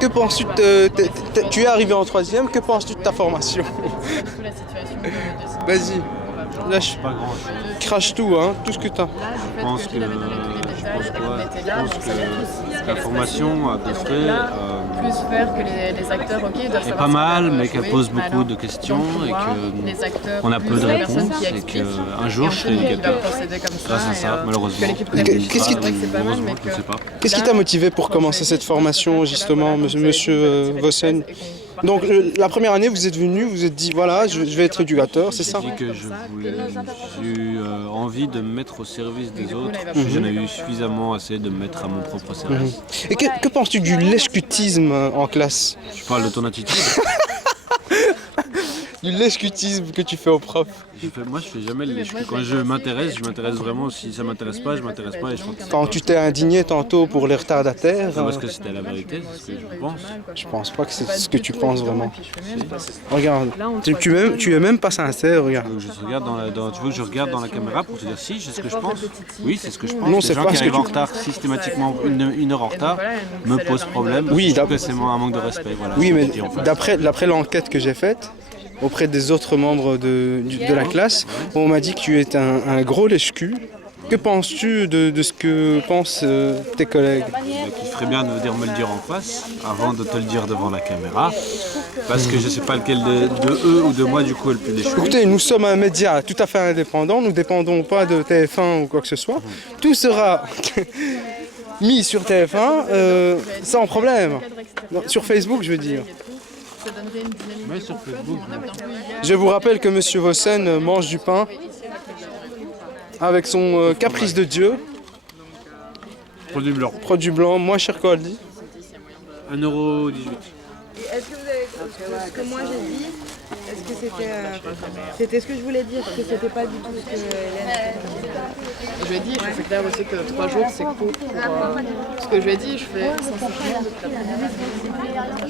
Que penses-tu tu es arrivé en troisième, que penses-tu de ta formation? Surtout la situation de Vas-y, lâche, Pas grand chose. crache tout, hein, tout ce que t'as. Je pense que, la formation à peu près plus faire que les acteurs, ok, doivent est savoir pas ce mal, qu'ils mais doivent qu'elle jouer, pose mais beaucoup alors, de questions dans le et pouvoir, les acteurs, qu'on a peu de plus les personnes réponses qui et expliquent, qu'un jour je et serai on sait qu'ils éducateur. doivent procéder comme ça, Grâce à et, ça, malheureusement. que l'équipe Qu'est-ce réfléchit, qui- c'est vrai que c'est pas mal, Heureusement, mais je ne sais que pas. Qu'est-ce qui t'a motivé pour commencer cette formation, justement, monsieur Vossen? Donc, la première année, vous êtes venu, vous êtes dit, voilà, je vais être éducateur, c'est ça? J'ai dit que j'ai eu envie de me mettre au service des autres. J'en ai eu suffisamment assez de me mettre à mon propre service. Et que penses-tu du lèche-cutisme en classe? Tu parles de ton attitude. Du lèche-cutisme que tu fais aux profs? Moi, je fais jamais le lèche-cul. Quand je m'intéresse vraiment. Si ça m'intéresse pas, je m'intéresse pas. Et je crois que Quand tu t'es indigné tantôt pour les retardataires, parce que c'était la vérité, c'est ce que je pense. je pense pas que c'est ce que tu penses vraiment. Regarde, tu es même pas sincère, regarde. Tu veux que je regarde dans la caméra pour te dire si, c'est ce que je pense? Oui, c'est ce que je pense. Non, Les c'est gens pas qui ce que arrivent en tu- retard systématiquement une heure en retard me posent problème. Oui, Je trouve que c'est un manque de respect. Voilà, Oui, c'est mais ce que je dis, en fait. d'après l'enquête que j'ai faite auprès des autres membres de la classe, on m'a dit que tu es un gros lèche-cul. Que penses-tu de ce que pensent tes collègues? Il ferait bien de me le dire en face avant de te le dire devant la caméra. Parce que je sais pas lequel de eux ou de moi du coup est le plus lèche-cul. Écoutez, nous sommes un média tout à fait indépendant, nous ne dépendons pas de TF1 ou quoi que ce soit. Tout sera mis sur TF1 sans problème. Non, sur Facebook, je veux dire. ça donnerait une dynamique. Mais sur Facebook, Je vous rappelle que Monsieur Vossen mange du pain avec son caprice de Dieu, produit blanc. produit blanc, moins cher qu'Aldi. 1,18€. Est-ce que vous avez ce que moi j'ai dit? Est-ce que c'était ce que je voulais dire? Que c'était pas du tout ce que Hélène. Je lui ai dit, je fais clair aussi que 3 jours c'est court pour ce que je lui ai dit, je fais sincèrement depuis la première année.